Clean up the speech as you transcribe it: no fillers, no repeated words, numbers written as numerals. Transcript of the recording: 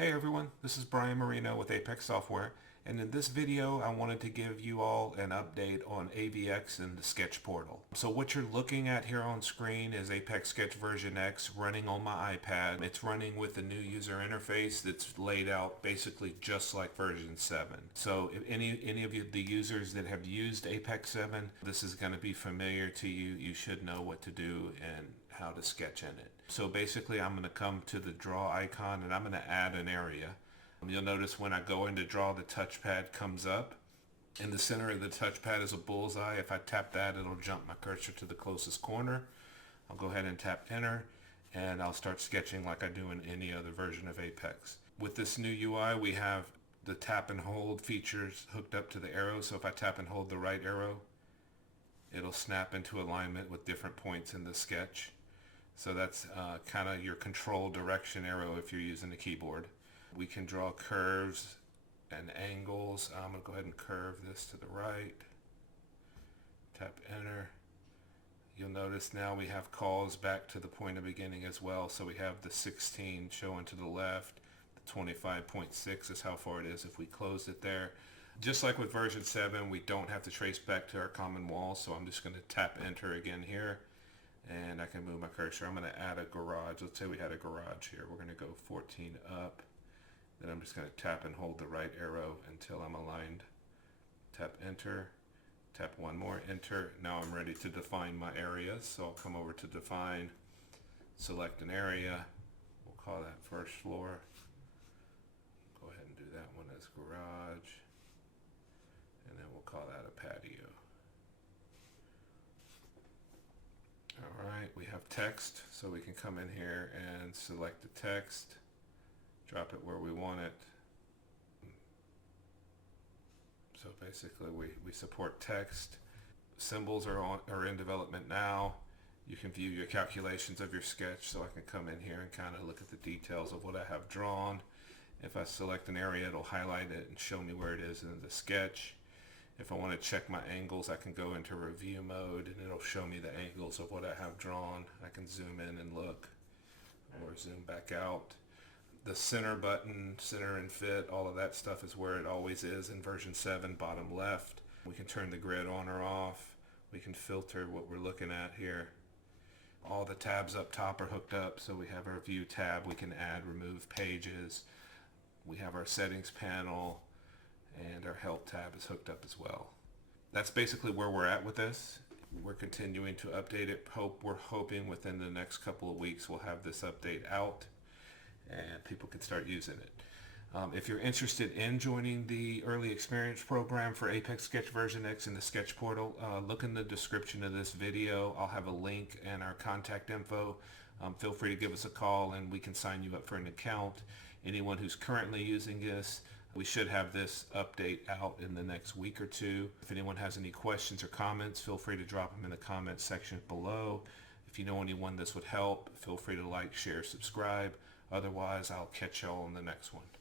Hey everyone, this is Brian Marino with Apex Software, and in this video I wanted to give you all an update on AVX and the Sketch portal. So what you're looking at here on screen is ApexSketch version X running on my iPad. It's running with the new user interface that's laid out basically just like version 7. So if any of the users that have used Apex 7, this is going to be familiar to you. You should know what to do and how to sketch in it. So basically I'm going to come to the draw icon and I'm going to add an area. You'll notice when I go into draw, the touchpad comes up. In the center of the touchpad is a bullseye. If I tap that, it'll jump my cursor to the closest corner. I'll go ahead and tap enter and I'll start sketching like I do in any other version of Apex. With this new UI, we have the tap and hold features hooked up to the arrow. So if I tap and hold the right arrow, it'll snap into alignment with different points in the sketch. So that's kind of your control direction arrow if you're using the keyboard. We can draw curves and angles. I'm going to go ahead and curve this to the right. Tap enter. You'll notice now we have calls back to the point of beginning as well. So we have the 16 showing to the left. The 25.6 is how far it is if we closed it there. Just like with version 7, we don't have to trace back to our common wall. So I'm just going to tap enter again here. And I can move my cursor. I'm going to add a garage. Let's say we had a garage here. We're going to go 14 up. Then I'm just going to tap and hold the right arrow until I'm aligned. Tap enter. Tap one more, enter. Now I'm ready to define my areas. So I'll come over to define, select an area. We'll call that first floor. Go ahead and do that one as garage. And then we'll call that a patio. Alright, we have text, so we can come in here and select the text, drop it where we want it. So basically we support text. Symbols are in development now. You can view your calculations of your sketch, so I can come in here and kind of look at the details of what I have drawn. If I select an area, it'll highlight it and show me where it is in the sketch. If I want to check my angles, I can go into review mode and it'll show me the angles of what I have drawn. I can zoom in and look or zoom back out. The center button, center and fit, all of that stuff is where it always is in version 7, bottom left. We can turn the grid on or off. We can filter what we're looking at here. All the tabs up top are hooked up, so we have our view tab. We can add, remove pages. We have our settings panel. And our help tab is hooked up as well. That's basically where we're at with this. We're continuing to update it. We're hoping within the next couple of weeks we'll have this update out and people can start using it. If you're interested in joining the early experience program for ApexSketch version X in the Sketch portal, look in the description of this video. I'll have a link and our contact info. Feel free to give us a call and we can sign you up for an account. Anyone who's currently using this, we should have this update out in the next week or two. If anyone has any questions or comments, feel free to drop them in the comments section below. If you know anyone this would help, feel free to like, share, subscribe. Otherwise, I'll catch y'all on the next one.